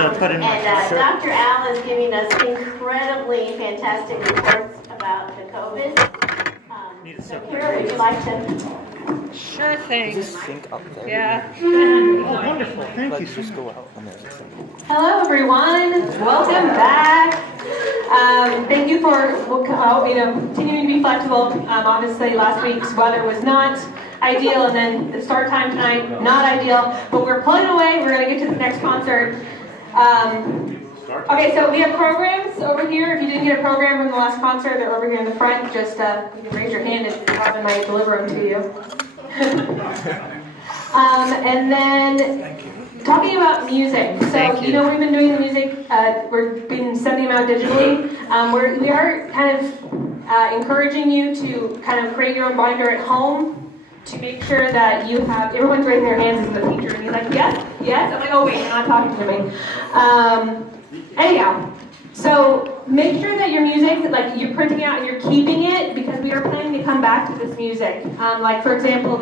to put in my And Dr. Al is giving us incredibly fantastic reports about the COVID. So Kara, would you like to? Sure thing. Just sync up there. Yeah. Oh, wonderful. Thank you. Let's just go out and there's a sync. Hello, everyone. Welcome back. Thank you for continuing to be flexible. Obviously, last week's weather was not ideal, and then the start time tonight, not ideal. But we're pulling away. We're going to get to the next concert. Okay, so we have programs over here. If you didn't get a program from the last concert, they're over here in the front. Just you can raise your hand and Robin might deliver them to you. And then talking about music. So we've been doing the music. We've been sending them out digitally. We are kind of encouraging you to kind of create your own binder at home to make sure that you have. Everyone's raising their hands as the teacher, and he's like, yes. I'm like, oh wait, you're not talking to me. Anyhow, so make sure that your music, like you're printing out and you're keeping it, because we are planning to come back to this music. Like for example,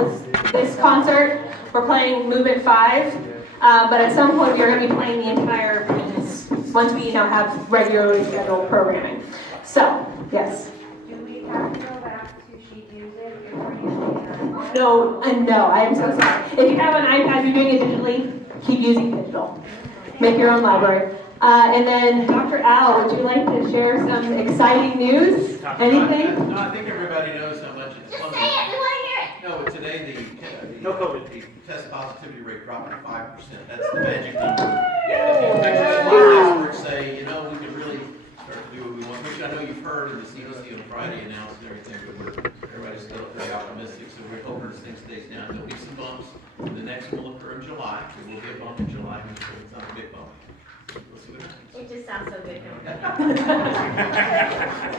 this concert, we're playing Movement 5, but at some point we are going to be playing the entire piece once we have regularly scheduled programming. So, yes. Do we have to go back to sheet music if we're using an No, I am so sorry. If you have an iPad, you're doing it digitally, keep using digital. Make your own library. And then, Dr. Al, would you like to share some exciting news? Anything? No, I think everybody knows how much it's fun. Say it, we want to hear it. No, but today the test positivity rate dropped to 5%. That's the magic number. Experts say, we can really start to do what we want, which I know you've heard in the CDC on Friday announced and everything, but everybody's still very optimistic, so we're hoping this thing stays down. There'll be some bumps. The next one will occur in July. There will be a bump in July, but it's not a big bump. We'll see what happens. It just sounds so good.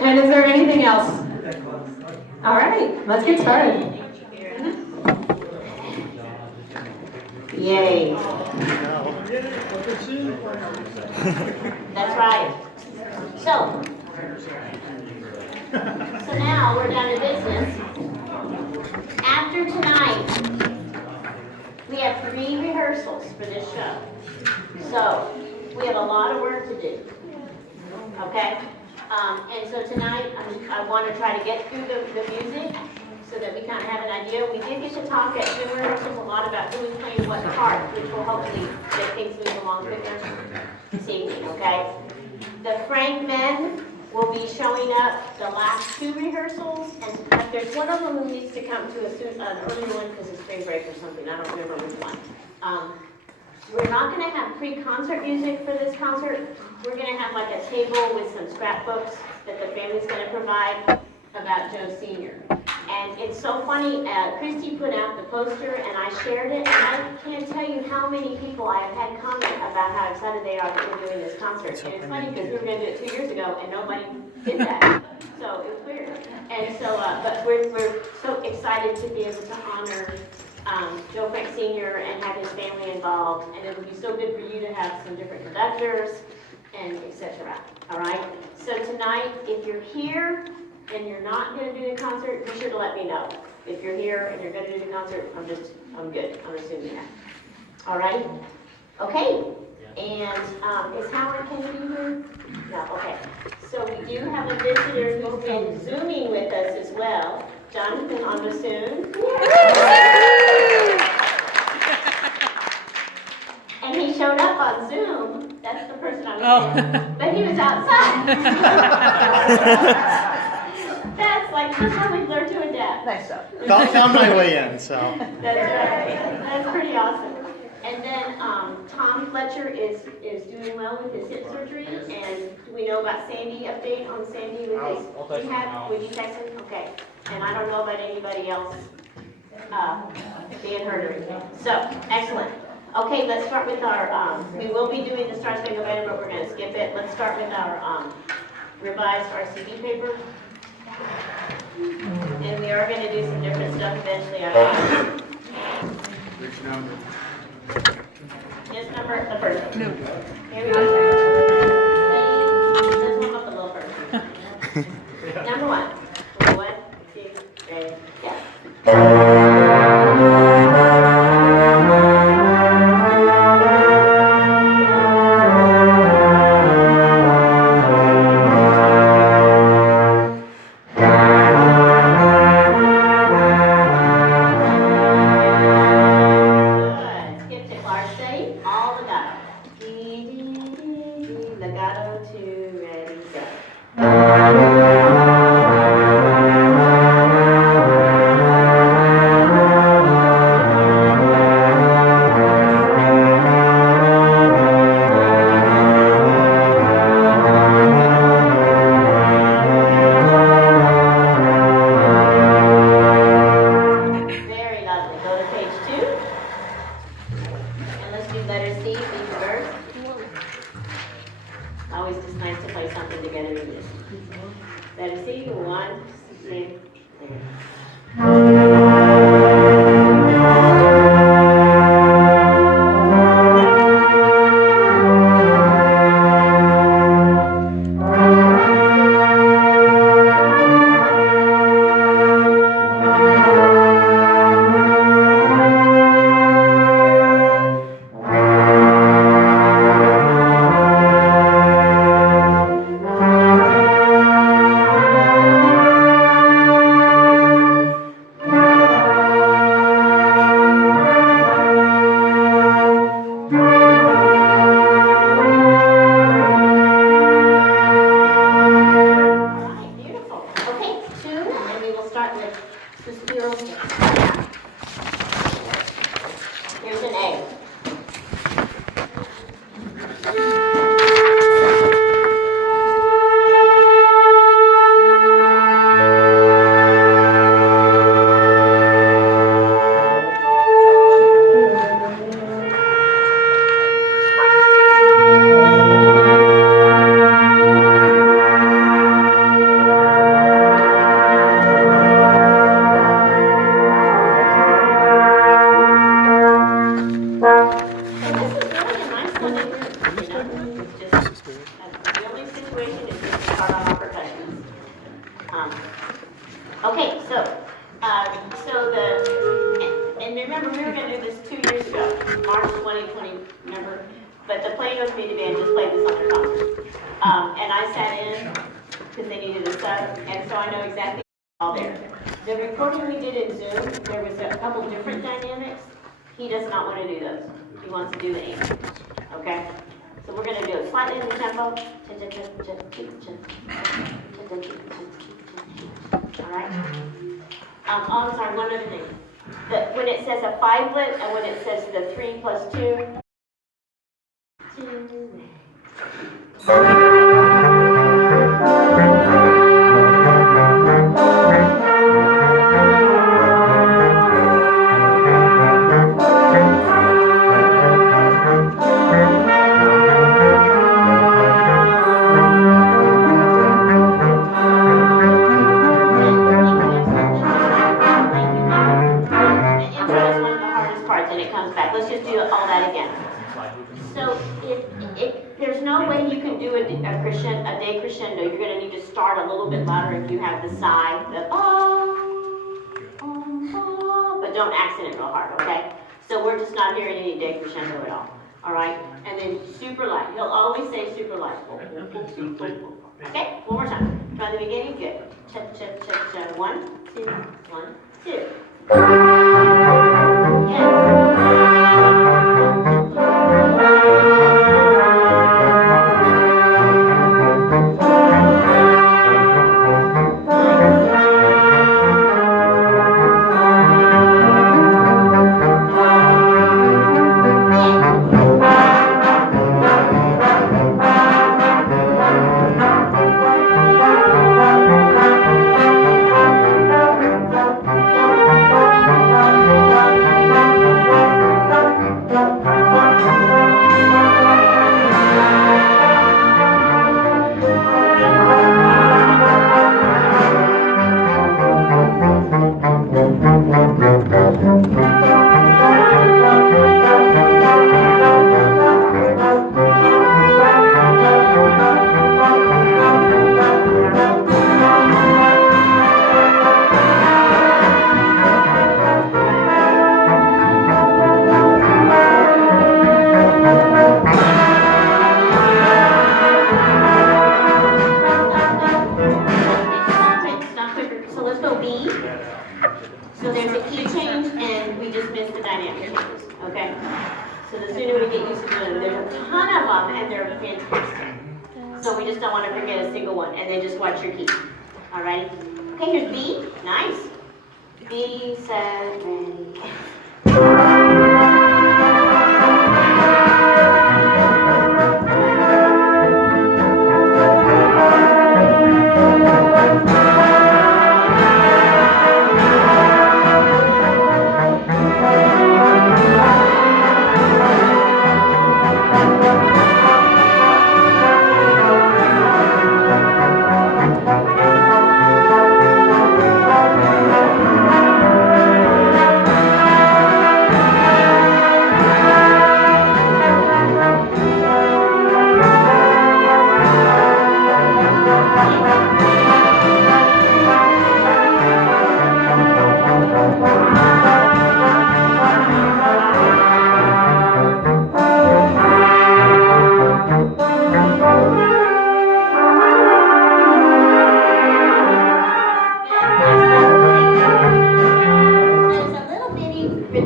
And is there anything else? All right, let's get started. Yay. That's right. So now we're down to business. After tonight, we have 3 rehearsals for this show. So we have a lot of work to do. Okay? And so tonight, I want to try to get through the music so that we kind of have an idea. We did get to talk at the rehearsals a lot about who is playing what part, which will hopefully make things move along quicker this evening, okay? The Frank men will be showing up the last 2 rehearsals, and there's one of them who needs to come to an earlier one because it's spring break or something. I don't remember which one. We're not going to have pre-concert music for this concert. We're going to have like a table with some scrapbooks that the family's going to provide about Joe Sr. And it's so funny, Christy put out the poster and I shared it, and I can't tell you how many people I have had comment about how excited they are that we're doing this concert. And it's funny because we were going to do it 2 years ago and nobody did that. So it was weird. And so, but we're so excited to be able to honor Joe Frank Sr. and have his family involved, and it would be so good for you to have some different conductors and etc. All right. So tonight, if you're here and you're not going to do the concert, be sure to let me know. If you're here and you're going to do the concert, I'm good. I'm assuming that. All right. Okay. And is Howard Kennedy here? No. Okay. So we do have a visitor who's been Zooming with us as well. Jonathan on bassoon. And he showed up on Zoom. That's the person I was saying. But he was outside. That's like just how we learn to adapt. Nice stuff. Found my way in, so. That's right. That's pretty awesome. And then Tom Fletcher is doing well with his hip surgery, and do we know about Sandy? Update on Sandy with his rehab? Would you text him? Okay. And I don't know about anybody else being hurt or anything. So excellent. Okay, let's start with our. We will be doing the Star Spangled Banner, but we're going to skip it. Let's start with our revised RCD paper. And we are going to do some different stuff eventually. Which number? This number, the first one. No. Here we go. Let's warm up a little first. Number 1. 1, 2, 3, yeah. see? One, two, three. When it says a fivelet and when it says the 3 plus 2. Okay, one more time. Try the beginning. Good. Check, check, check, check. 1, 2, 1, 2.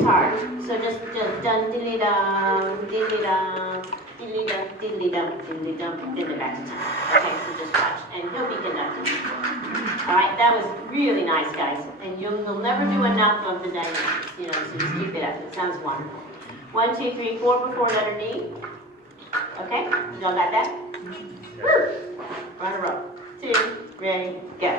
hard. So just dun diddly dum, diddly dum, diddly dum, diddly dum, diddly dum, then the back to time. Okay, so just watch, and he'll be conducting. All right, that was really nice, guys. And you'll never do enough of the dynamics, you know. So just keep it up. It sounds wonderful. 1, 2, 3, 4 before letter D. Okay, y'all got that? Woo! Run a roll. 2, ready, go.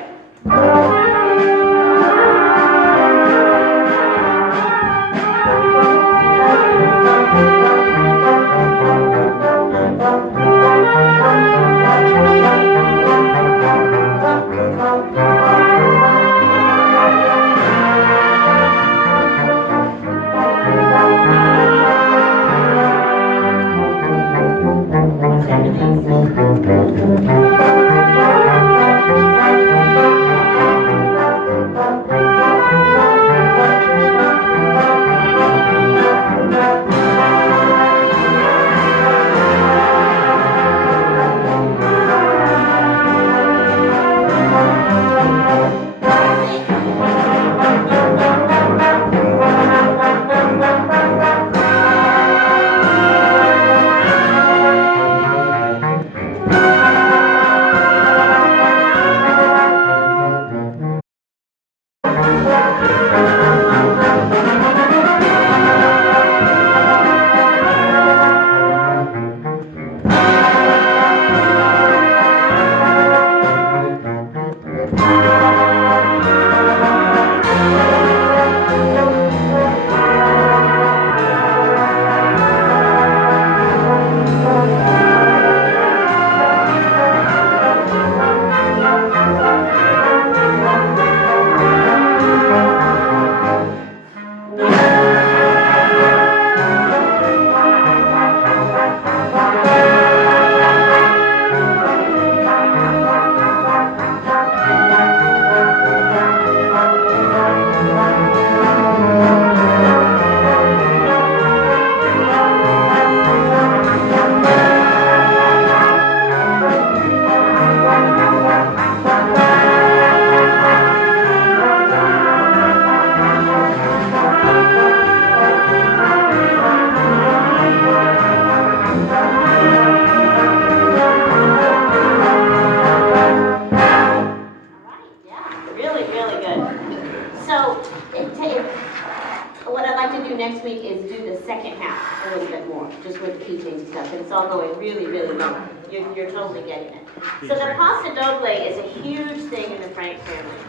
You're totally getting it. So the pasta doble is a huge thing in the Frank family.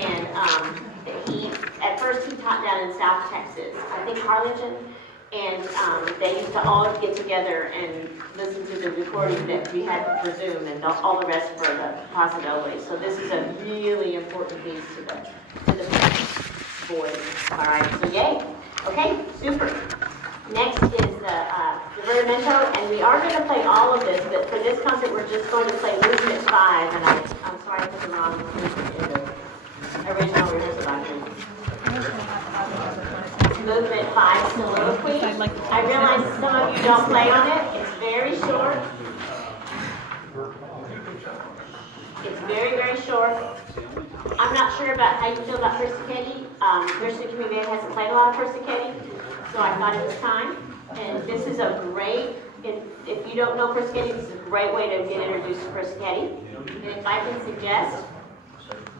And at first he taught down in South Texas, I think Harlingen, and they used to all get together and listen to the recording that we had for Zoom and all the rest for the pasta doble. So this is a really important piece to the boys. All right, so yay. Okay, super. Next is the divertimento, and we are going to play all of this, but for this concert we're just going to play movement 5, and I'm sorry I put the wrong movement in the original rehearsal document. Movement 5, soliloquy. I realize some of you don't play on it. It's very short. It's very, very short. I'm not sure about how you feel about Persichetti. Gershwin community hasn't played a lot of Persichetti. So I thought it was time, and this is a great, if you don't know Persichetti, this is a great way to get introduced to Persichetti. And if I can suggest,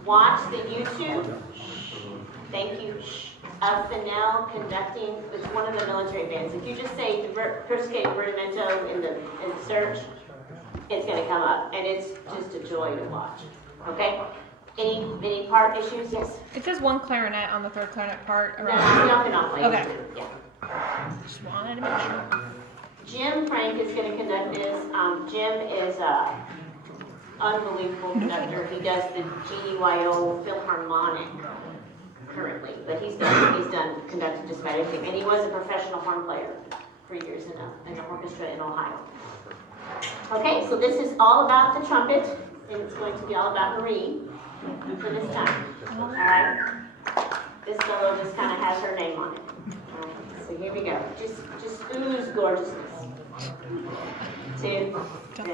watch the YouTube, thank you, of Fennell conducting, it's one of the military bands. If you just say Persichetti divertimento in the search, it's going to come up, and it's just a joy to watch, okay? Any part issues? Yes? It says one clarinet on the third clarinet part. No, not enough. Okay. Yeah. Just wanted to make sure. Jim Frank is going to conduct this. Jim is an unbelievable conductor. He does the GDYO Philharmonic currently, but he's done conducted just about everything. And he was a professional horn player for years in an orchestra in Ohio. Okay, so this is all about the trumpet, and it's going to be all about Marie for this time. All right. This solo just kind of has her name on it. All right, so here we go. Just ooze gorgeousness. 2, 3.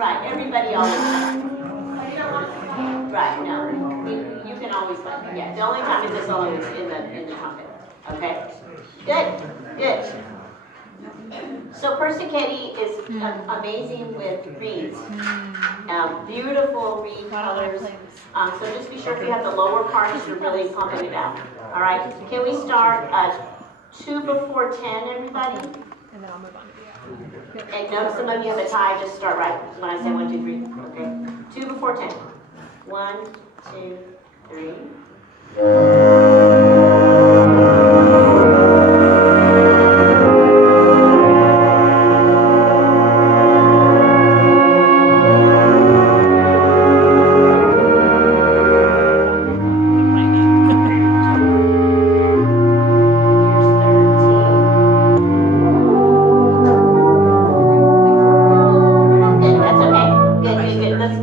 Right, everybody always does. Right, no, you can always play, yeah, the only time is the solo is in the trumpet, okay? Good, good. So Persichetti is amazing with reeds, beautiful reed colors. So just be sure if you have the lower parts, you're really pumping it out. All right, can we start 2 before 10, everybody? And then I'll move on to the other. And notice some of you have a tie, just start right when I say 1, 2, 3, okay? 2 before 10. 1, 2, 3.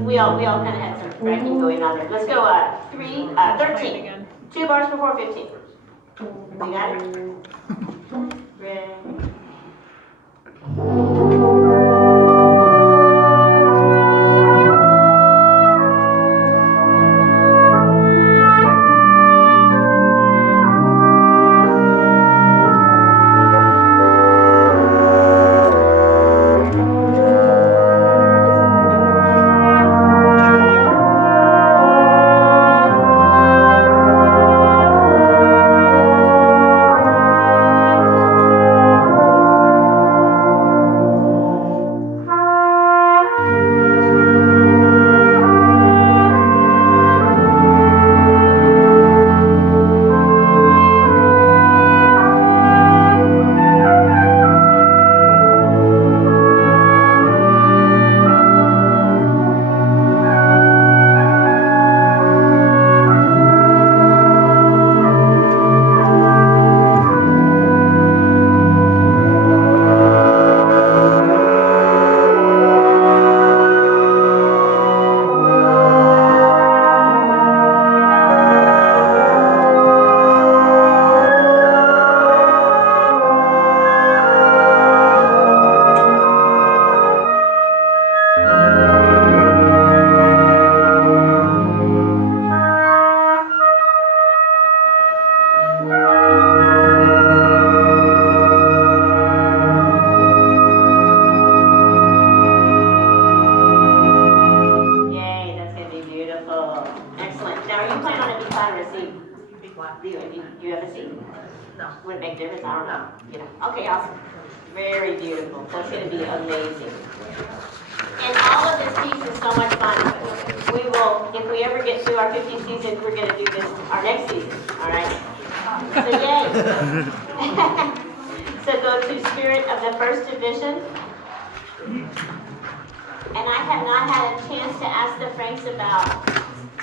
We all kind of had some writing going on there. Let's go 13. 2 bars before 15. You got it? Ready? Okay, awesome. Very beautiful. That's going to be amazing. And all of this piece is so much fun. We will, if we ever get through our 50 seasons, we're going to do this our next season. All right? So yay. So go to Spirit of the First Division. And I have not had a chance to ask the Franks about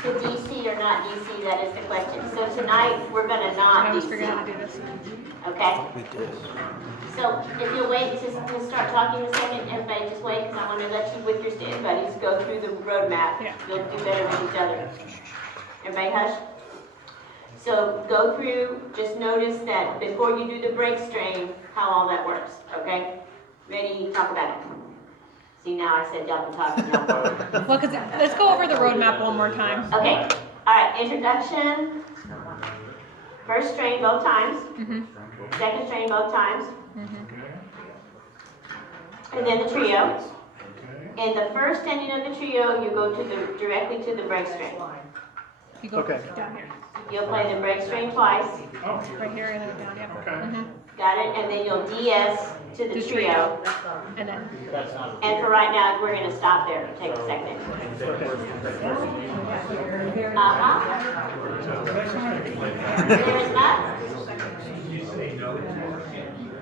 to DC or not DC. That is the question. So tonight we're going to not DC. How to do this. Okay? So if you'll wait to start talking in a second, everybody just wait, because I want to let you with your stand buddies go through the roadmap. Yeah. You'll do better with each other. Everybody hush. So go through, just notice that before you do the break strain, how all that works, okay? Ready? Talk about it. See, now I said jump and talk and jump forward. Well, because let's go over the roadmap one more time. Okay. All right. Introduction. First strain both times. Second strain both times. And then the trio. In the first ending of the trio, you go to directly to the break strain. You go down here. You'll play the break strain twice. Right here and then down, yeah. Got it? And then you'll DS to the trio. And then. And for right now, we're going to stop there. Take a second. There is not?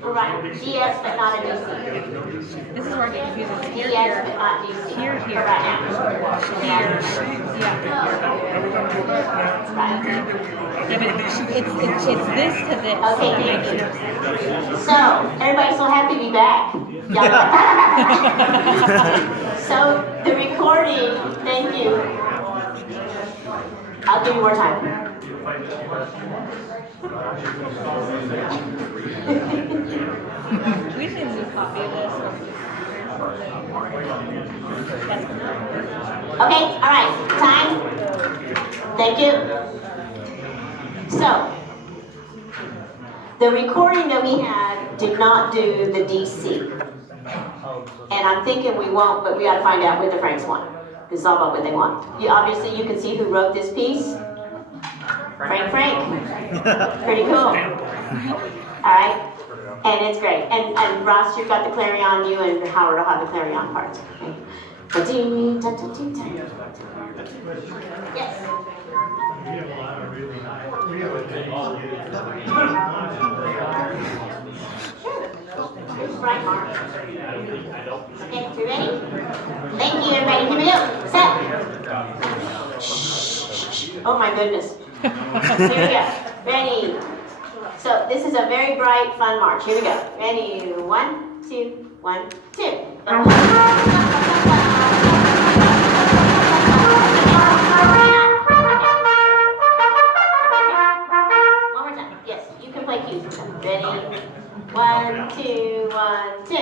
Right. DS, but not a DC. This is where I get confused. It's here, DS, here. but not DC. Here, For here. right now. Here. Yeah. Right. Yeah, but it's this to this. Okay, thank you. So, everybody's so happy to be back. So, the recording, thank you. I'll give you more time. We just need a new copy of this. Okay, all right, time. Thank you. So, the recording that we had did not do the DC. And I'm thinking we won't, but we gotta find out what the Franks want. This is all about what they want. Obviously, you can see who wrote this piece. Frank. Pretty cool. All right, and it's great. And Ross, you've got the clarion. You and Howard will have the clarion parts. Okay. Yes. Here's Frank Mark. Okay, you ready? Thank you, everybody. Here we go. Set. Oh my goodness. Here we go. Ready. So this is a very bright, fun march. Here we go. Ready? 1, 2, 1, 2. One more time. Yes, you can play cues. Ready? 1, 2, 1, 2.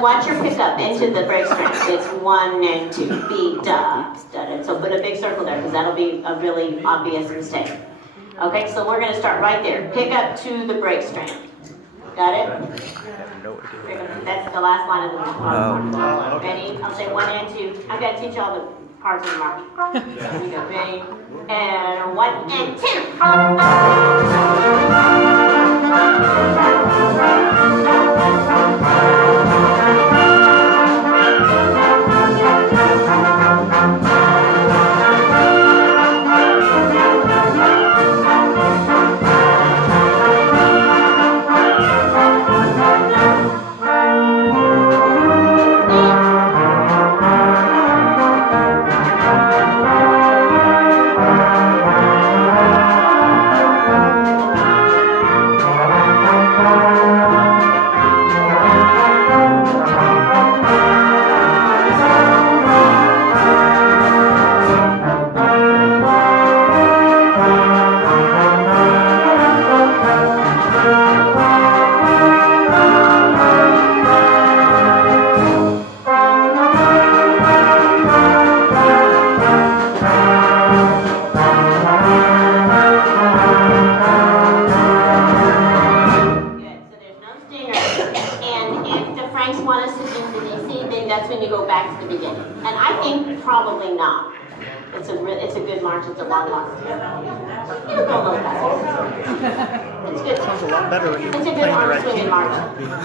Watch your pickup into the break string. It's 1 and 2. B, da, da. So put a big circle there because that'll be a really obvious mistake. Okay, so we're going to start right there. Pick up to the break string. Got it? That's the last line of the song. Ready? I'll say 1 and 2. I've got to teach you all the parts of the march. Here we go. Ready? And 1 and 2. Franks want us to sing the DC, then that's when you go back to the beginning. And I think probably not. It's a good march. It's a long march. It'll go a little better. It's good. Sounds a lot better when you It's a play good the arm right swinging key. march.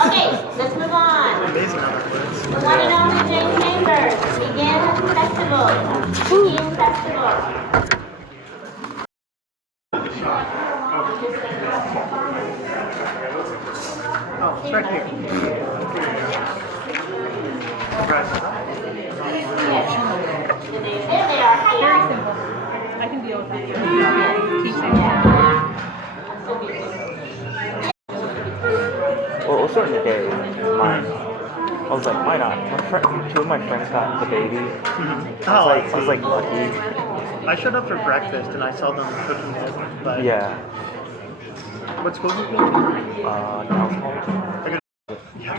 Okay, let's move on. Amazing how that works. The one and only Jane Chambers, Begin Festival. Begin Festival. Oh, it's right here. Right. There they are. Very Hiya. simple. I can deal with that. Well, it was starting the day. Mine. I was like, why not? Two of my friends got the baby. Oh, I was like lucky. I showed up for breakfast and I saw them cooking it, but Yeah. what school did you go to? Now it's home. I could- yeah.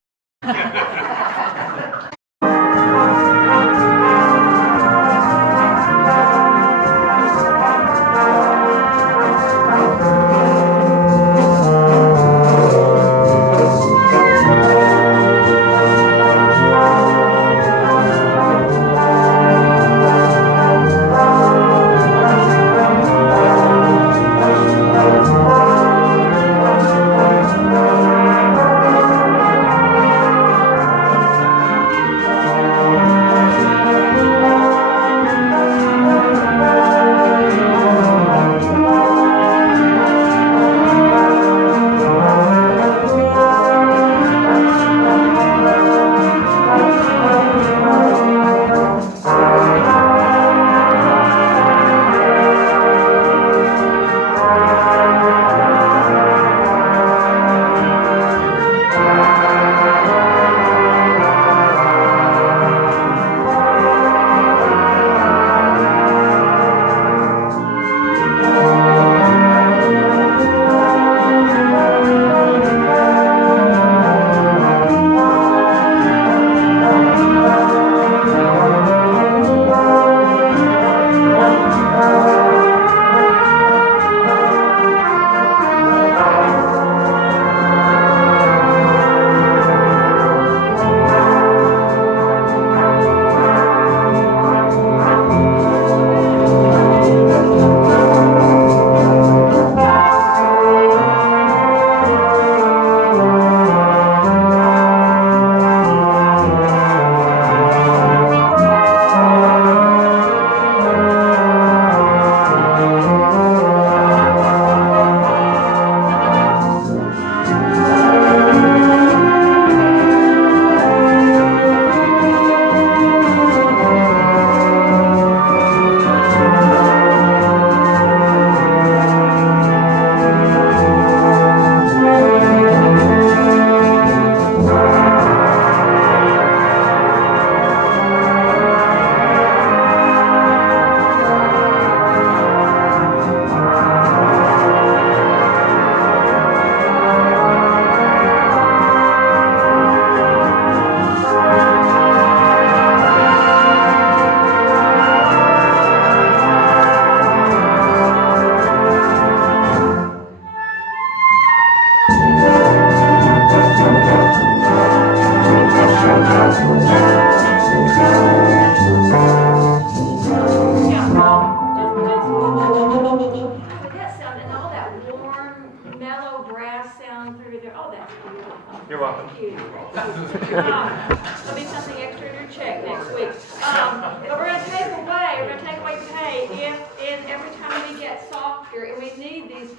You're welcome. Thank you. There'll be something extra in your check next week. But we're gonna take away pay if every time we get softer, and we need these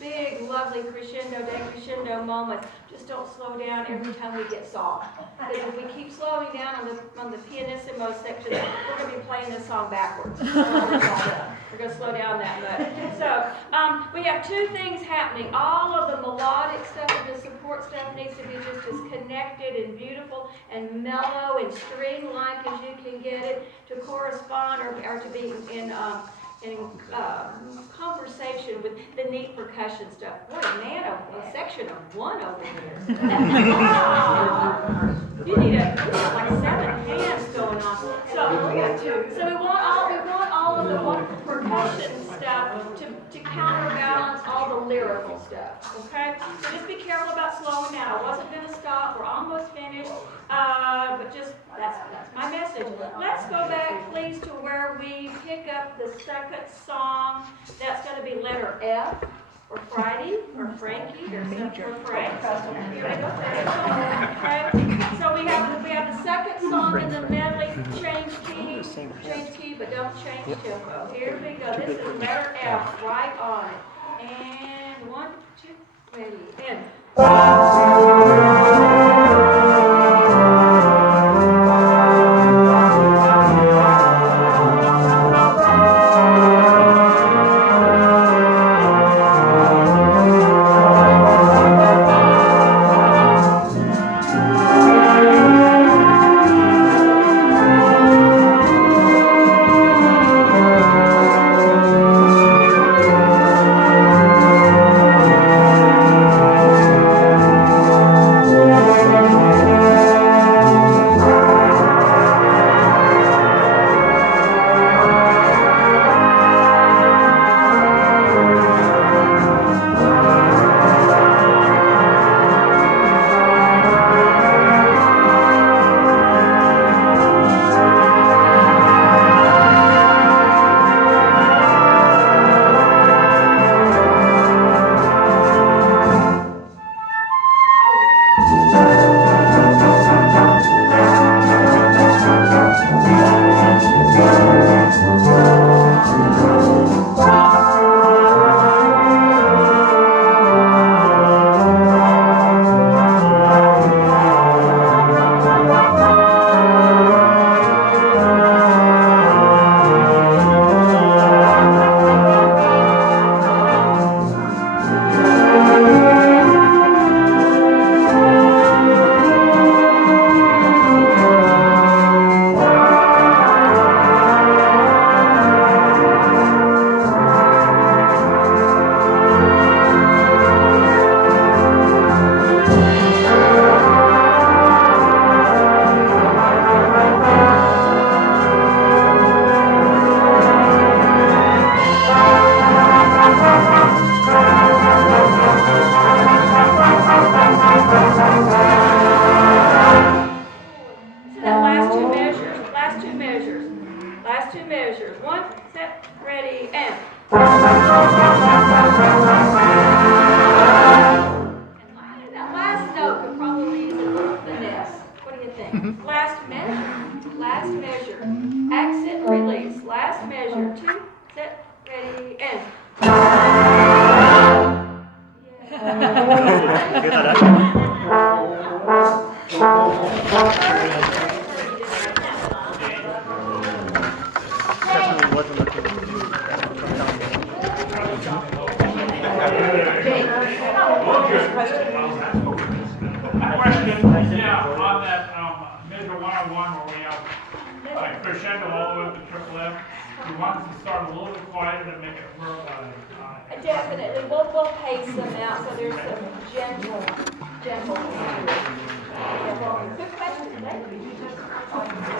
big, lovely crescendo, decrescendo moments. Just don't slow down every time we get soft. Because if we keep slowing down on the pianissimo section, we're gonna be playing this song backwards. We're gonna slow down that much. So we have two things happening. All of the melodic stuff and the support stuff needs to be just as connected and beautiful and mellow and string-like as you can get it to correspond or to be in conversation with the neat percussion stuff. What a man, a section of one over here. You need like 7 hands going on. So we want all of the wonderful percussion stuff to counterbalance all the lyrical normal stuff, okay? So just be careful about slowing down. I wasn't gonna stop, we're almost finished, but just, that's my message. Let's go back, please, to where we pick up the second song. That's gonna be letter F, or Friday, or Frankie, or Frank. Here we go. Okay. So we have the second song in the medley. Change key, but don't change tempo. Here we go. This is letter F, right on it. And 1, 2, ready, and.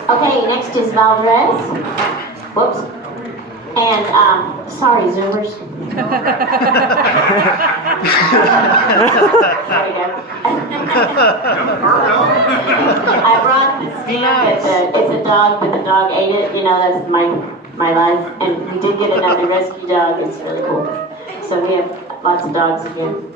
Okay, next is Valdez. Whoops. And, sorry, Zoomers. I brought the stamp that it's a dog, but the dog ate it. You know, that's my life. And we did get another rescue dog. It's really cool. So we have lots of dogs again.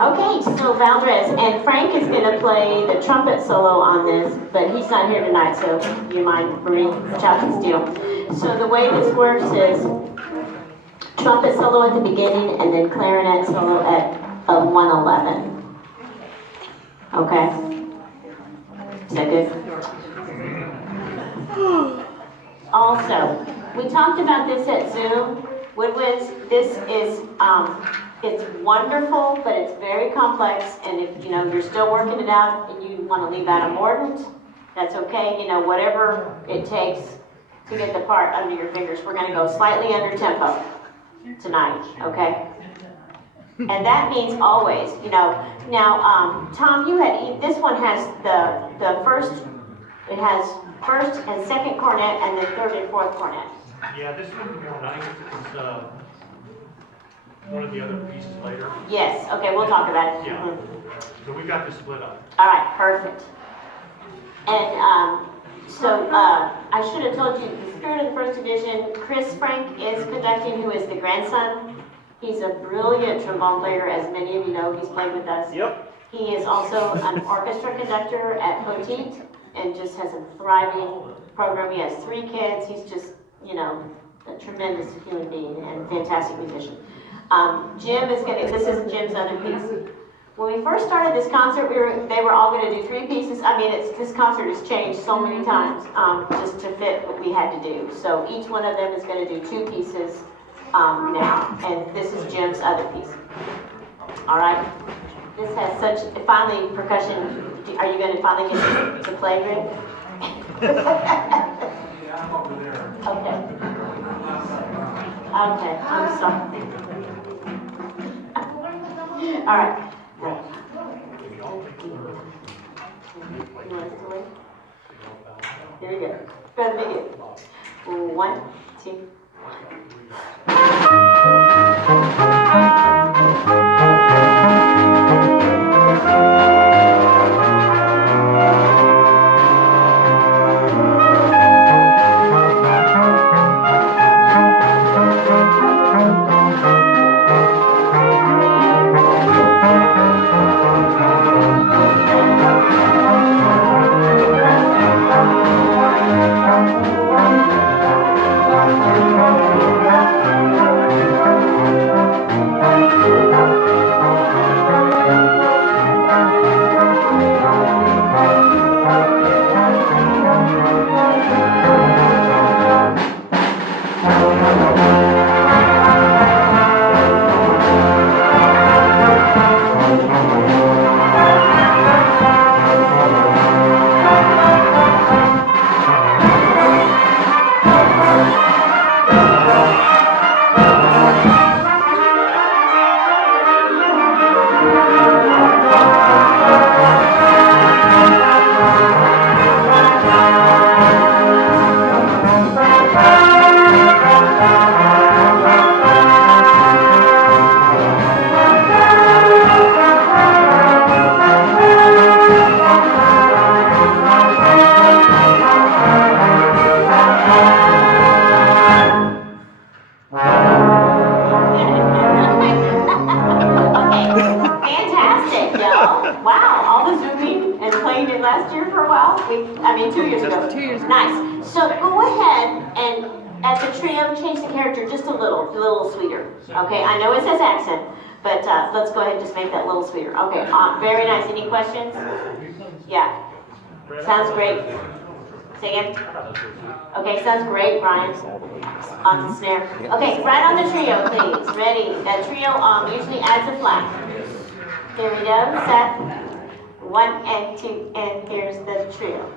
Okay, so Valdez, and Frank is going to play the trumpet solo on this, but he's not here tonight, so do you mind, Marie, chop and steal. So the way this works is trumpet solo at the beginning, and then clarinet solo at 1:11. Okay? Is that good? Also, we talked about this at Zoom. Woodwinds, this is, it's wonderful, but it's very complex, and if, you know, you're still working it out and you want to leave out a mordant, that's okay. You know, whatever it takes to get the part under your fingers. We're going to go slightly under tempo tonight, okay? And that means always, you know. Now, Tom, you had, this one has the first, it has first and second cornet and then third and fourth cornet. Yeah, this one tonight is one of the other pieces later. Yes, okay, we'll talk about it. Yeah. Mhm. So we've got this split up. All right, perfect. And I should have told you, the Spirit of the First Division, Chris Frank is conducting, who is the grandson. He's a brilliant trombone player, as many of you know. He's played with us. Yep. He is also an orchestra conductor at Poteet and just has a thriving program. He has 3 kids. He's just, you know, a tremendous human being and fantastic musician. Jim is going to, this is Jim's other piece. When we first started this concert, they were all going to do 3 pieces. I mean, this concert has changed so many times just to fit what we had to do. So each one of them is going to do 2 pieces now, and this is Jim's other piece. All right. This has such finally percussion. Are you going to finally get to play, Rick? Yeah, I'm over there. Okay. Okay. I'm sorry. All right. You want us to wait? Here we go. Go to the video. 1, 2. I mean, 2 years ago. 2 years ago. Nice. So go ahead and at the trio, change the character just a little sweeter. Okay, I know it says accent, but let's go ahead and just make that a little sweeter. Okay, very nice. Any questions? Yeah. Sounds great. Say again. Okay, sounds great, Brian. On the snare. Okay, right on the trio, please. Ready? That trio usually adds a flat. Here we go. Set. 1 and 2, and here's the trio.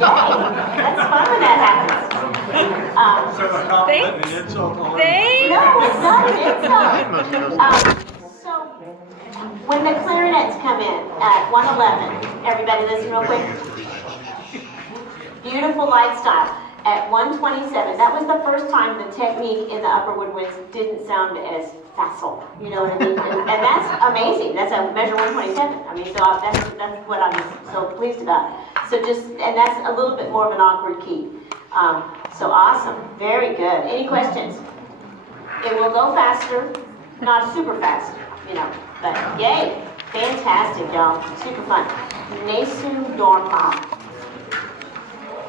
That's fun when that happens. So a compliment and insult all in one. Thanks. No, it's not an insult. So, when the clarinets come in at 111, everybody listen real quick. Beautiful light style. At 127, that was the first time the technique in the upper woodwinds didn't sound as facile. You know what I mean? And that's amazing. That's a measure 127. I mean, so that's what I'm so pleased about. So and that's a little bit more of an awkward key. So awesome. Very good. Any questions? It will go faster, not super fast, you know, but yay. Fantastic, y'all. Super fun. Nesu Dorma.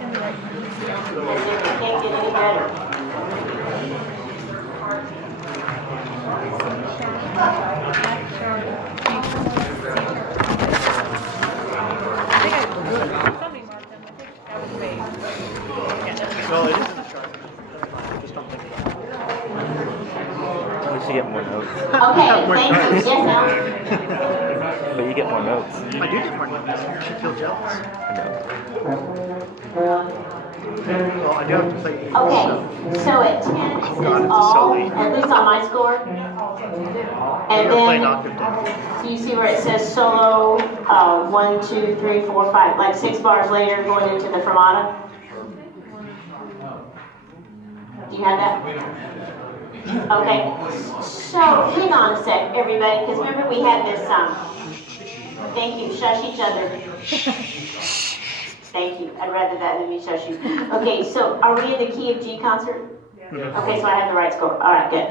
And then it can't get any better. Well, it is in the chart. Just don't think about it. We should get more notes. Okay, thank you. Yes, Al? But you get more notes. I do get more notes. You should feel jealous. I know. Well, I do have to play. Okay, so at 10 it God, says it's a all, solely. at least on my score. And You're playing then, octave down. do you see where it says solo, 1, 2, 3, 4, 5, like 6 bars later going into the fermata? Do you have that? Okay, so hang on a sec, everybody, because remember we had this, thank you, shush each other. Thank you, I'd rather that than me shush you. Okay, so are we in the key of G concert? Okay, so I have the right score. All right, good.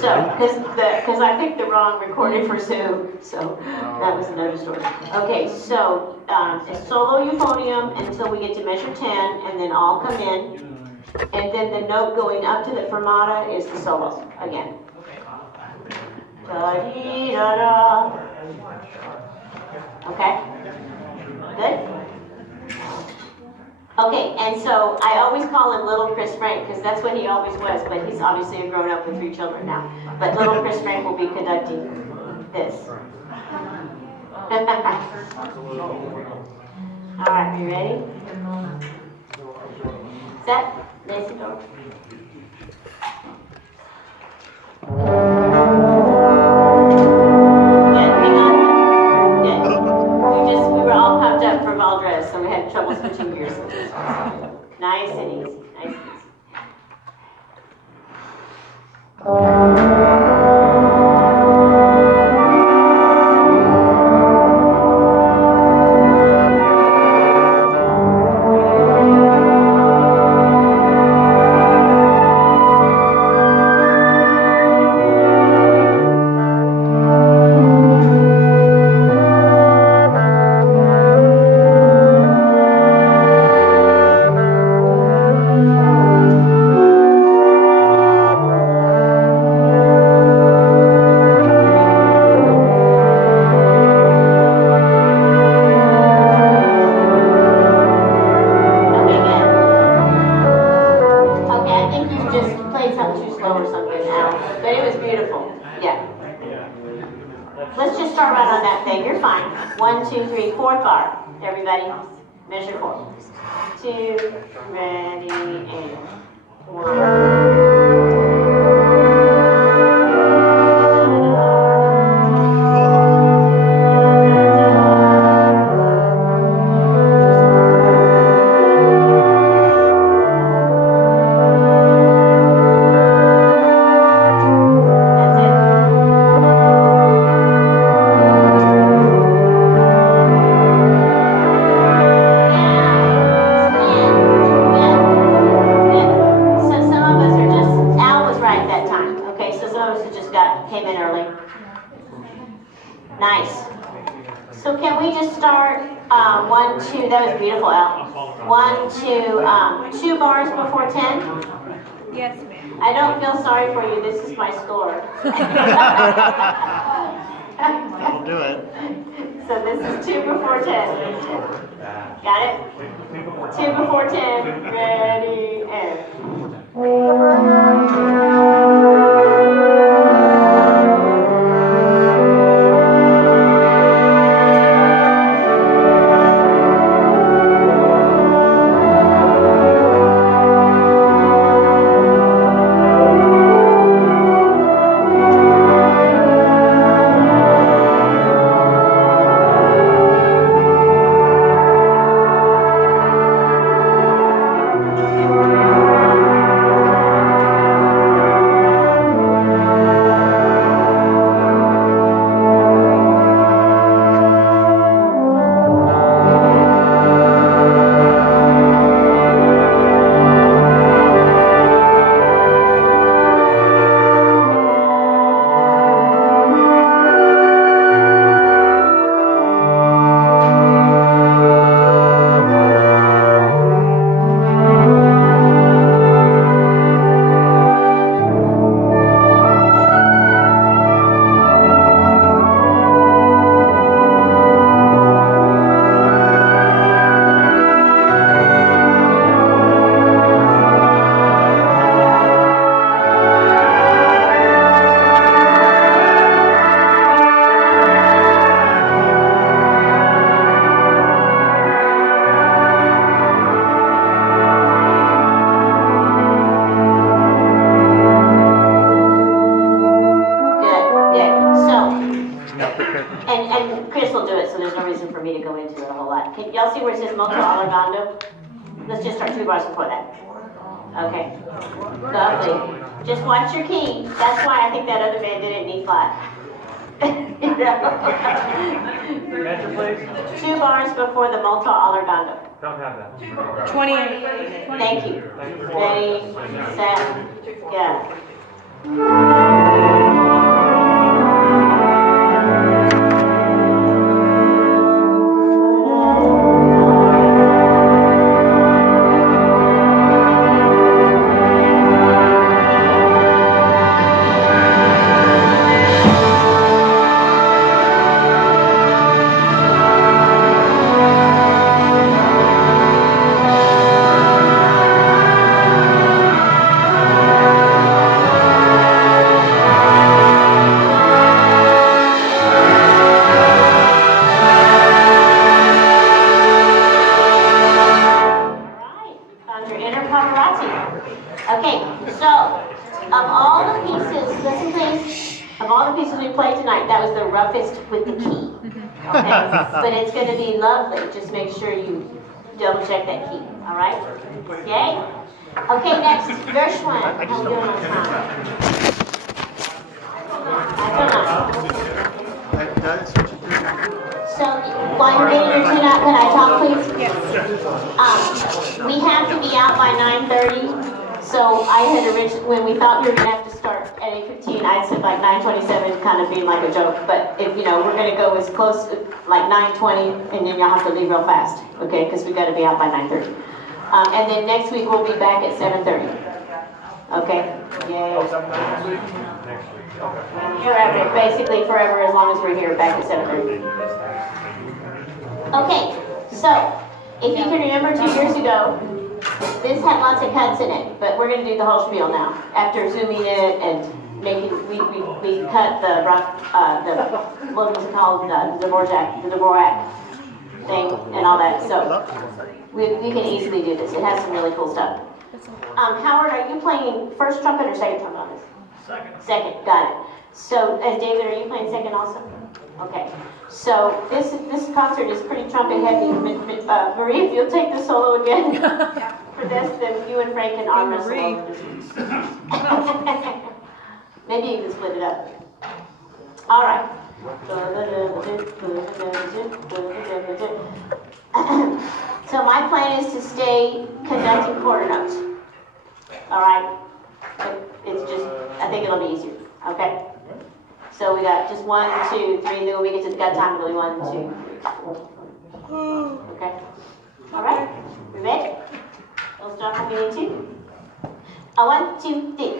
So, because I picked the wrong recording for Zoom, so that was another story. Okay, so it's solo euphonium until we get to measure 10, and then all come in. And then the note going up to the fermata is the solo again. Da-dee-da-da. Okay? Good? Okay, and so I always call him Little Chris Frank because that's what he always was, but he's obviously a grown up with 3 children now. But Little Chris Frank will be conducting this. All right, you ready? Set. Let's go. We were all pumped up for Valdez, so we had trouble switching gears. Nice and easy. Nice and easy. Measure 4. 2, ready, and 1. That was beautiful, Al. 1, 2, 2 bars before 10? Yes, ma'am. I don't feel sorry for you. This is my score. That'll do it. So this is 2 before 10. Got it? 2 before 10. Ready, and... that. Can y'all see where it says molto allegretto? Let's just start 2 bars before that. Okay. Lovely. Just watch your key. That's why I think that other man did it in E flat. Measure, please. 2 bars before the molto allegretto. Don't have that. 28. Thank you. Ready, set, go. But it's going to be lovely. Just make sure you double check that key. All right? Yay? Okay, next, Gershwin. How we doing on time? So, while you're getting your tune out, can I talk, please? Yes. We have to be out by 9:30. So I had originally, when we thought we were going to have to start at 8:15, I said like 9:27, kind of being like a joke. But if, you know, we're going to go as close, like 9:20, and then you'll have to leave real fast, okay? Because we got to be out by 9:30. And then next week we'll be back at 7:30. Okay? Yay. Forever, basically forever, as long as we're here, back at 7:30. Okay, so if you can remember 2 years ago, this had lots of cuts in it, but we're going to do the whole spiel now. After zooming it and making, we cut the what was it called, the Dvorak thing and all that. So we can easily do this. It has some really cool stuff. Howard, are you playing first trumpet or second trumpet on this? Second, got it. So, as David, are you playing second also? Okay. So this concert is pretty trumpet heavy. Marie, if you'll take the solo again for this, then you and Frank can arm wrestle over this. Maybe you can split it up. All right. So my plan is to stay conducting quarter notes. All right. It's just, I think it'll be easier. Okay. So we got just 1, 2, 3, then we got time to do 1, 2, 3. Okay. All right. We ready? We'll start from beginning 2. 1, 2, 3.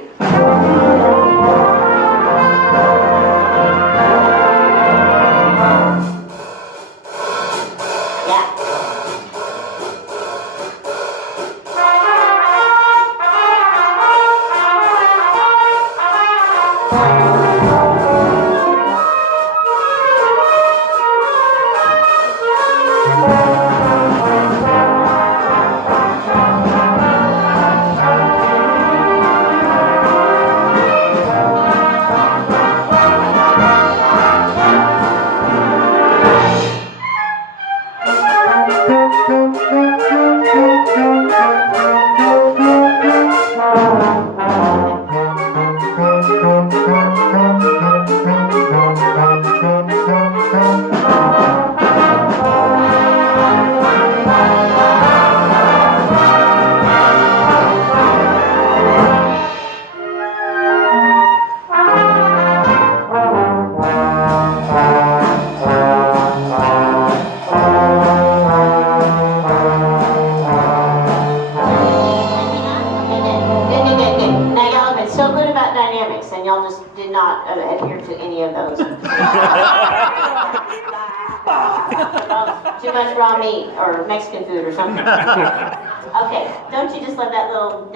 Too much raw meat or Mexican food or something. Okay, don't you just love that little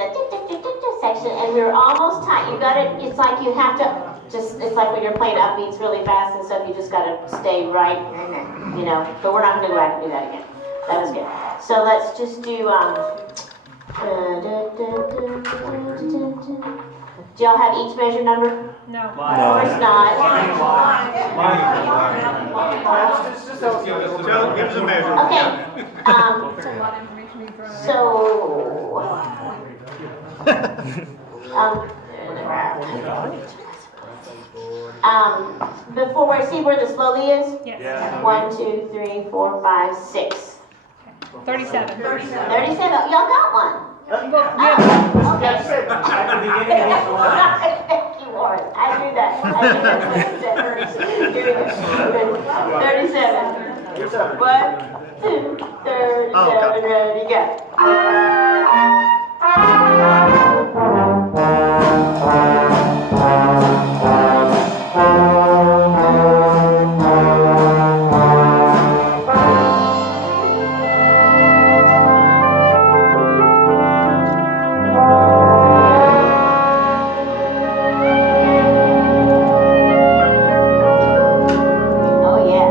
section? And we were almost tight. You got it. It's like you have to just. It's like when you're playing upbeats really fast and stuff. You just got to stay right, you know. But we're not going to go back and do that again. That was good. So let's just do. Do y'all have each measure number? No. Of course not. Joe, give us a measure. Okay, That's a lot of information being thrown before, see where the slowly is? Yes. 1, 2, 3, 4, 5, 6. 37. 37, y'all got one. Yeah. Oh, okay. At the beginning of each line. Thank you, Warren. I knew that. I knew that's what you said. Here we go. 37. 1, 2, 37, ready, go. Oh, yeah.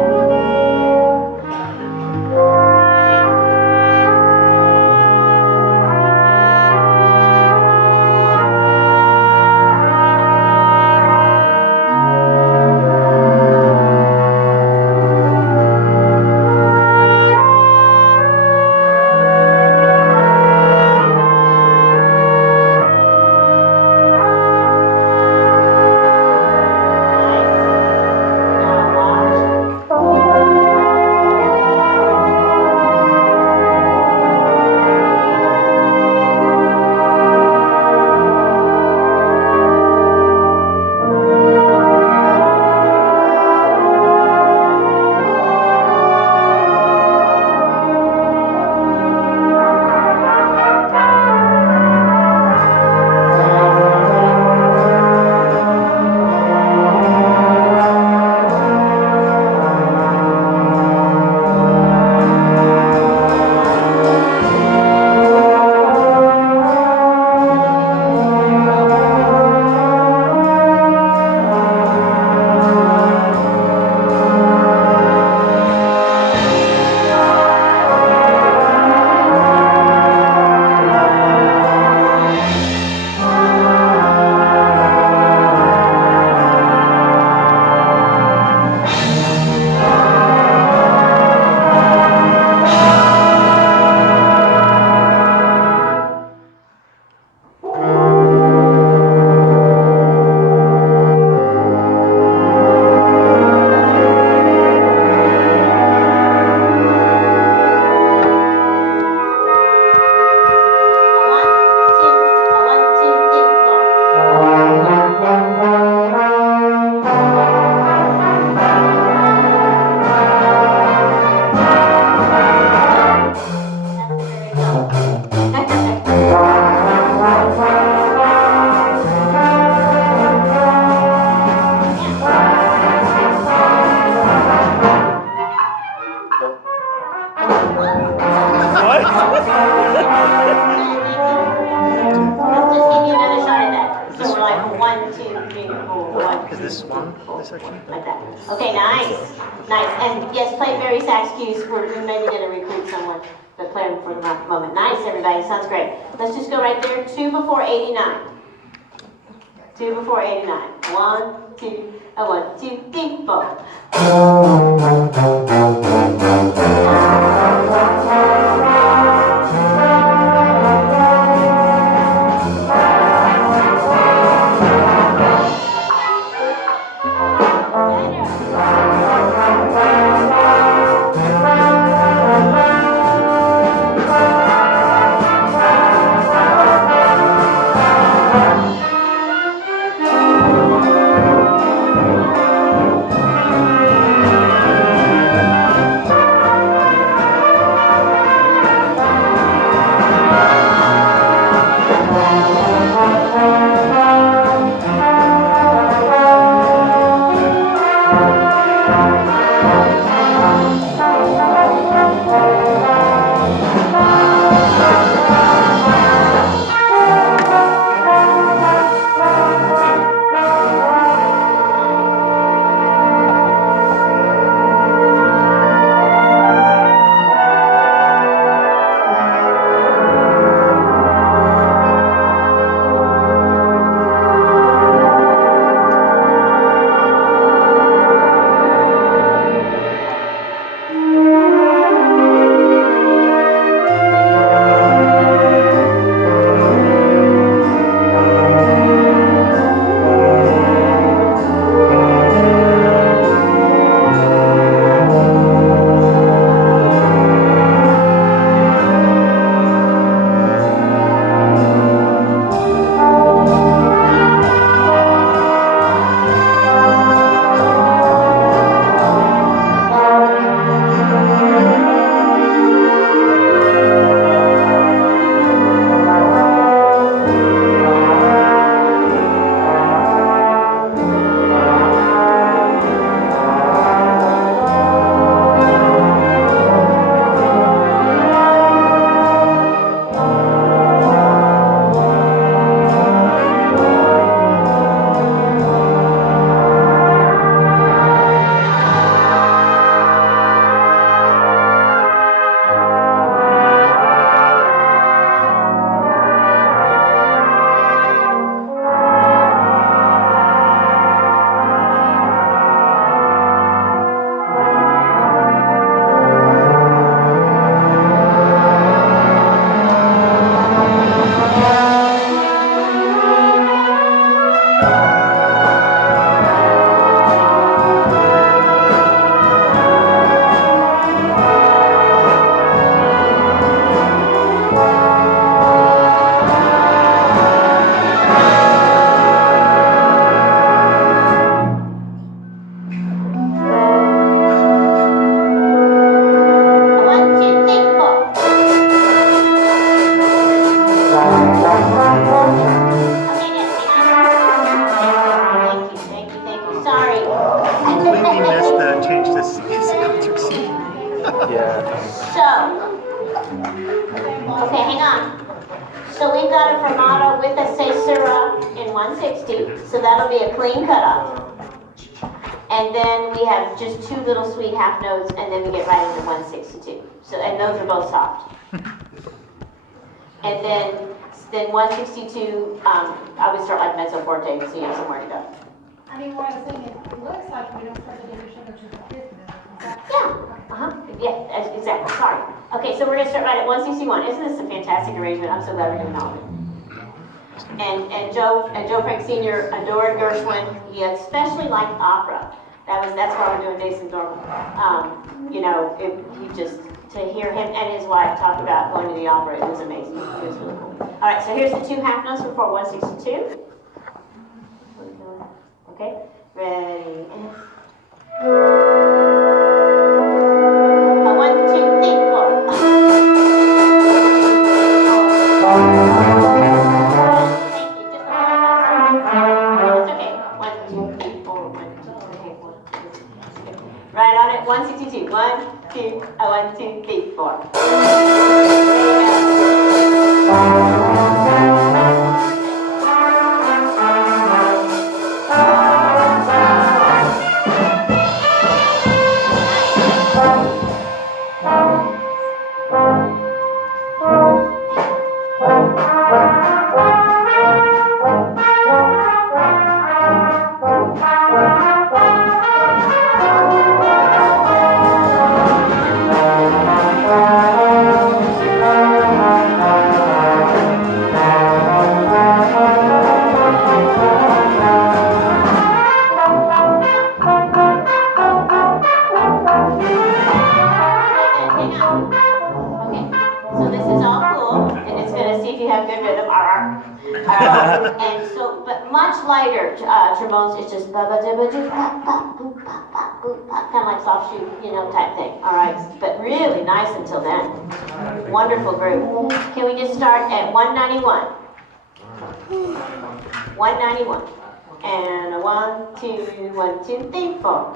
section? Like that. Okay, nice. Nice. And yes, play very sax cues. We're maybe going to recruit someone to play them for the moment. Nice, everybody. Sounds great. Let's just go right there. 2 before 89. 2 before 89. 1, 2, 1, 2, 3, 4. Thank you. Sorry. Completely missed the change to concert scene. Yeah. So, okay, hang on. So we've got a fermato with a caesura in 160, so that'll be a clean cutoff. And then we have just two little sweet half notes, and then we get right into 162. So, and those are both soft. And then 162, I would start like mezzo forte, so you have somewhere to go. I mean, what I was saying is, it looks like we don't start the division until the fifth minute. Yeah, exactly, sorry. Okay, so we're gonna start right at 161. Isn't this a fantastic arrangement? I'm so glad we're doing all of it. And Joe Frank Sr. adored Gershwin. He especially liked opera. That's why we're doing Days and Dorma. To hear him and his wife talk about going to the opera, it was amazing. It was really cool. All right, so here's the two half notes before 162. Okay, ready, and... 1, 2, 3, 4. Thank you. Just it's okay. 1, 2, 3, 4. 1, 2, 3, 4. Right on it. 162. 1, 2, 1, 2, 3, 4. Trombones, it's just kind of like soft shoe, type thing. All right, but really nice until then. Wonderful group. Can we just start at 191? 191. And a 1, 2, 1, 2, 3, 4.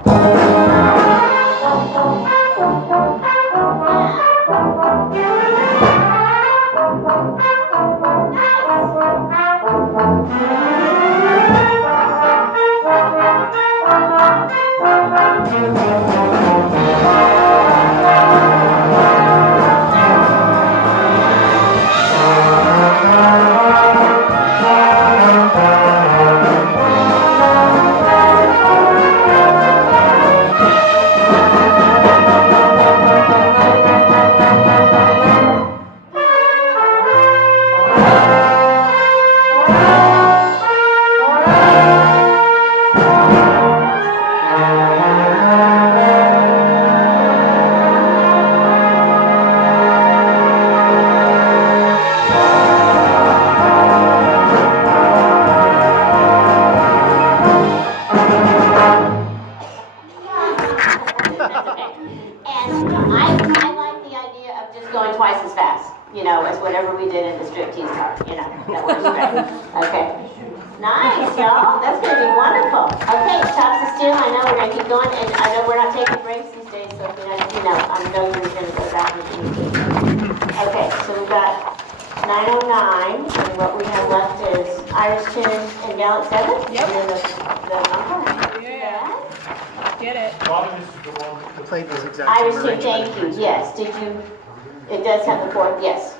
Gallant Seventh? Yep. Get it. The plate is exactly Irish tune, thank you. Yes. Did you? It does have the fourth. Yes.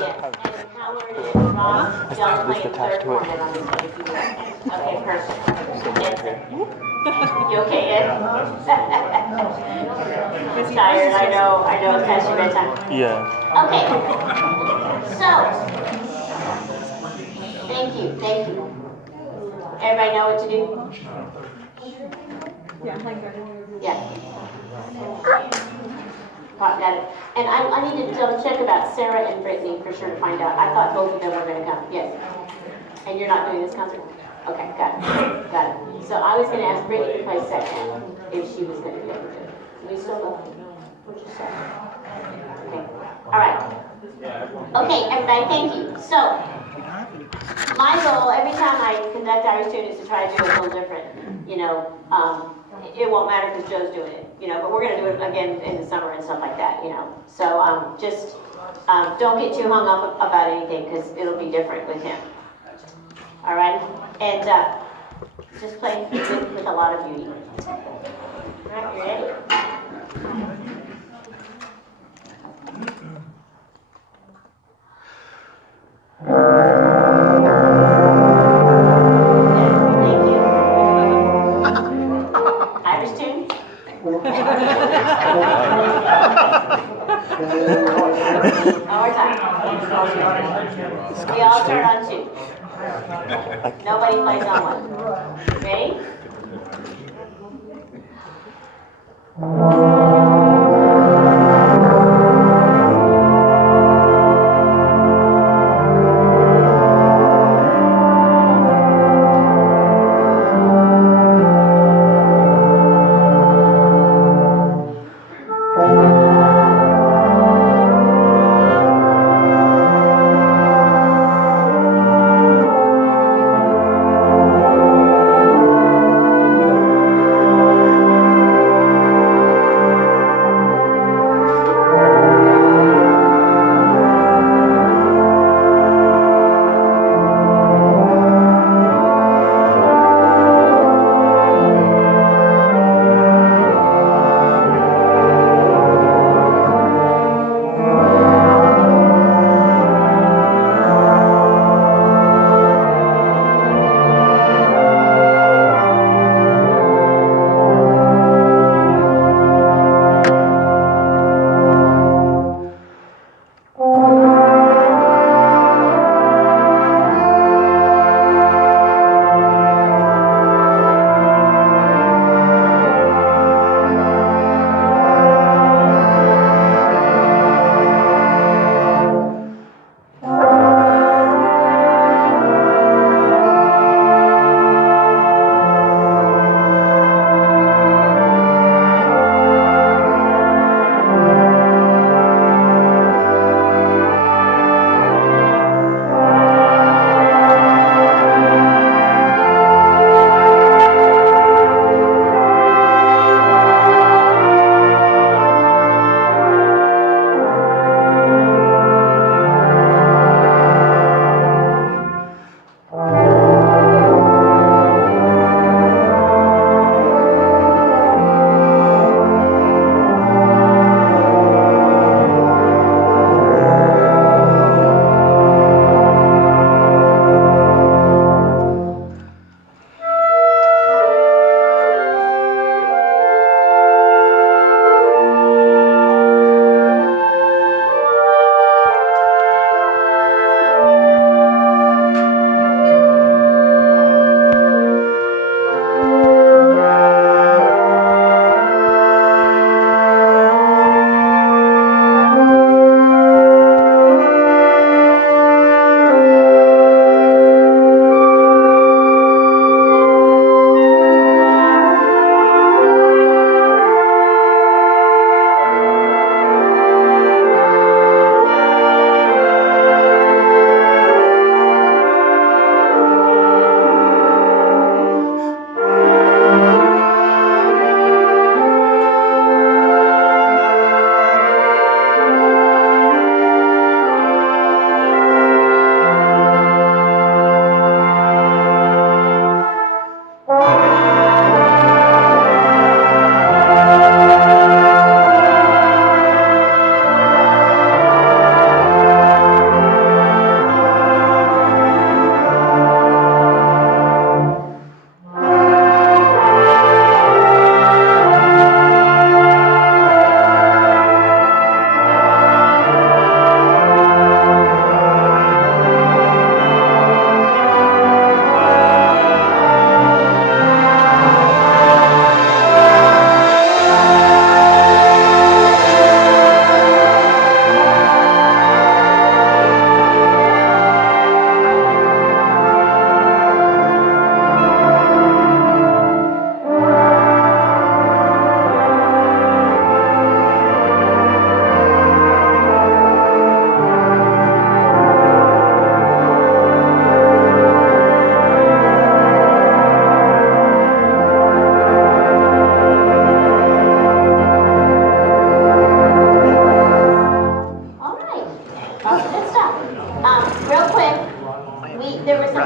Yes. And Howard and Ross, y'all playing third cornet on this one, if you will. Okay, perfect. You okay, Ed? Tired. I know. It's past your bedtime. Yeah. Okay. So, thank you. Everybody know what to do? Yeah, I'm playing better. Yeah. Got it. And I needed to double check about Sarah and Brittany for sure to find out. I thought both of them were going to come. Yes. And you're not doing this concert? Okay, got it. So I was going to ask Brittany to play second if she was going to be able to do it. We still love you. What'd you say? Okay, everybody, thank you. So, my goal, every time I conduct our students, is to try to do it a little different. You know, it won't matter because Joe's doing it, you know, but we're gonna do it again in the summer and stuff like that, you know. So, just, don't get too hung up about anything because it'll be different with him. All right? And, just play with a lot of beauty. All right, you ready? Thank you. Irish tune? One more time. We all turn on two. Nobody plays on one. Ready?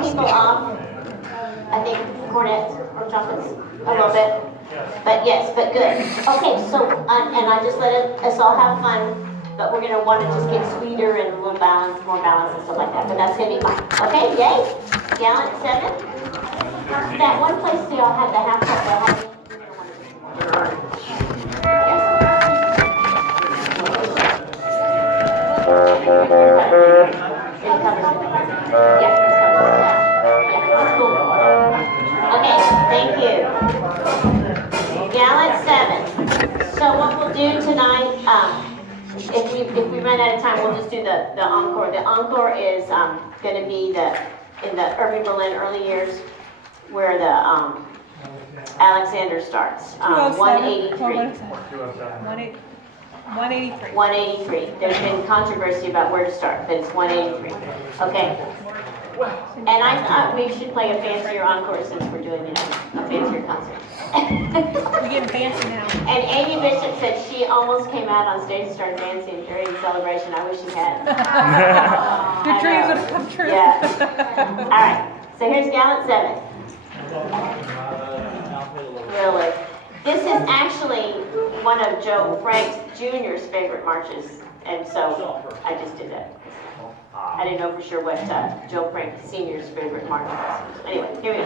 people off. I think cornets or trumpets a little bit. But yes, but good. Okay, so, and I just let us all have fun, but we're gonna want to just get sweeter and a little balance, more balance and stuff like that, but that's gonna be fine. Okay, yay? Gallant Seventh. That one place they all had the half cup, they had. Okay, thank you. Gallant Seventh. So what we'll do tonight, if we run out of time, we'll just do the encore. The encore is going to be in the Irving Berlin early years, where the Alexander starts. 183. 183. 183. There's been controversy about where to start, but it's 183. Okay. And I thought we should play a fancier encore since we're doing, a fancier concert. We're getting fancy now. And Amy Bishop said she almost came out on stage and started dancing during the celebration. I wish she had. Your dreams would have come true. Yeah. All right. So here's Gallant Seventh. Really. This is actually one of Joe Frank Jr.'s favorite marches. And so I just did that. I didn't know for sure what Joe Frank Sr.'s favorite march was. Anyway, here we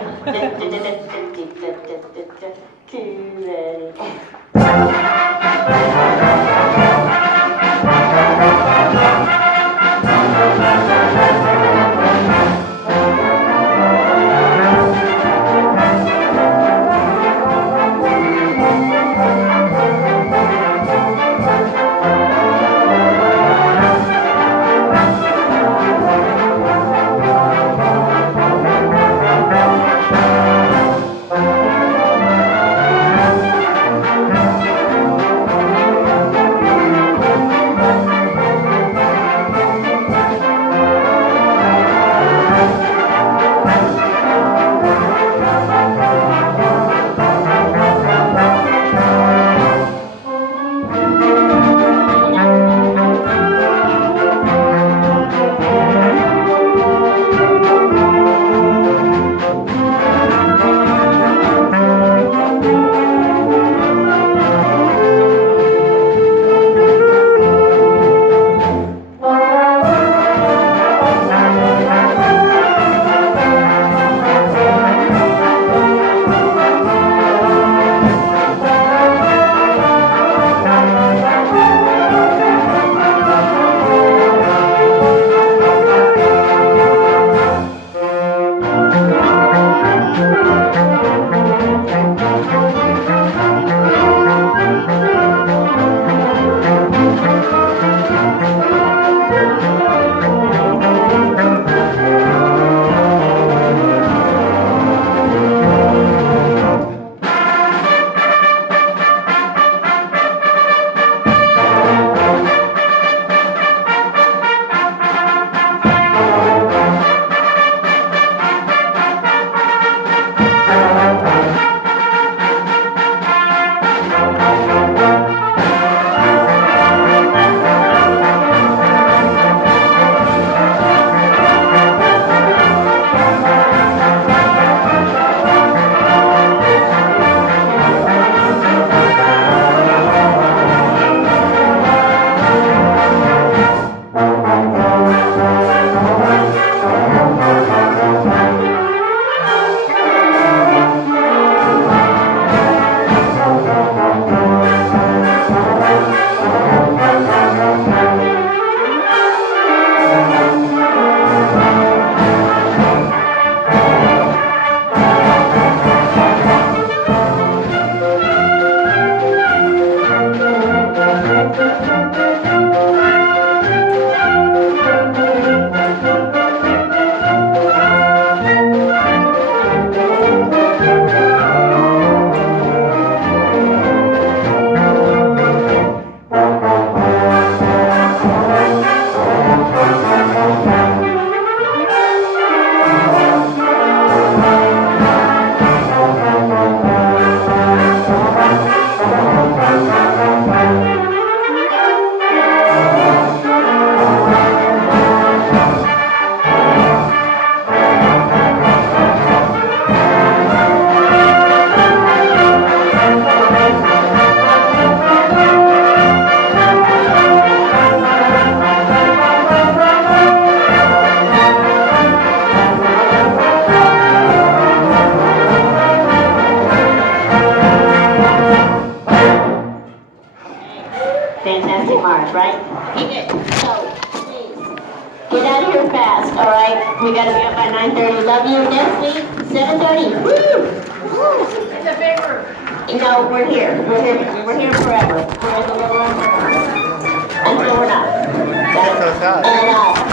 Get out of here fast, all right? We gotta be up by 9:30. Love you. Next week, 7:30. Woo! Woo! In the big room. No, we're here. We're here forever. We're in the little room forever. Until we're not. So sad. And